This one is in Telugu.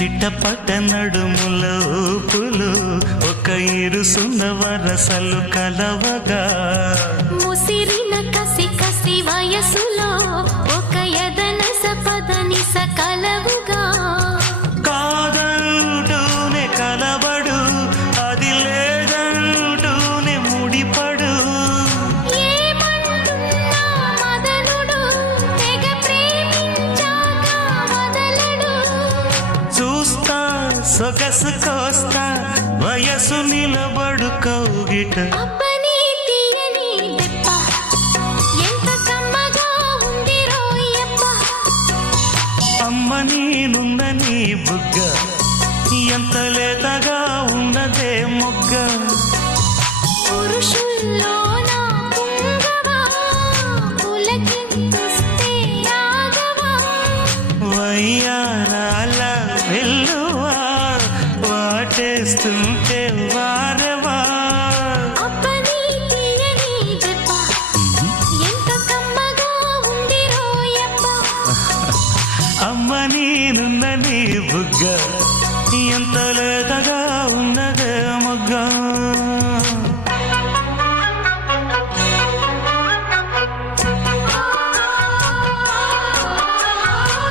చిట్టపట్ట నడుముల ఊపులు ఒక ఇరుసున్న వరసలు కలవగా ముసిరిన కసి కసి వయసులో ఒక యదన సపదని సకలవుగా కాదంటూనే కలబడు అది లేదంటూనే ముడిపడు ఏమంటున్నా మదనుడు తెగ ప్రేమించాక వదలడు చూస్తా సొగసు కోస్తా వయసు నిలబడు కౌగిట అబ్బని తీయని దెబ్బ ఎంత కమ్మగా ఉంది రోయప్ప అమ్మ నేనున్న నీ బుగ్గ ఎంత లేతగా ఉన్నదే మొగ్గ పురుషుల్లో నా పుంగవా పులకింతుస్తే ఆగవా వయ్యారాల వెల్లువా వాటేస్తుంటే వారవా అబ్బని తీయని దెబ్బ ఎంత కమ్మగా ఉంది రోయప్ప అమ్మ నేనున్న నీ బుగ్గ ఎంత లేతగా ఉన్నదే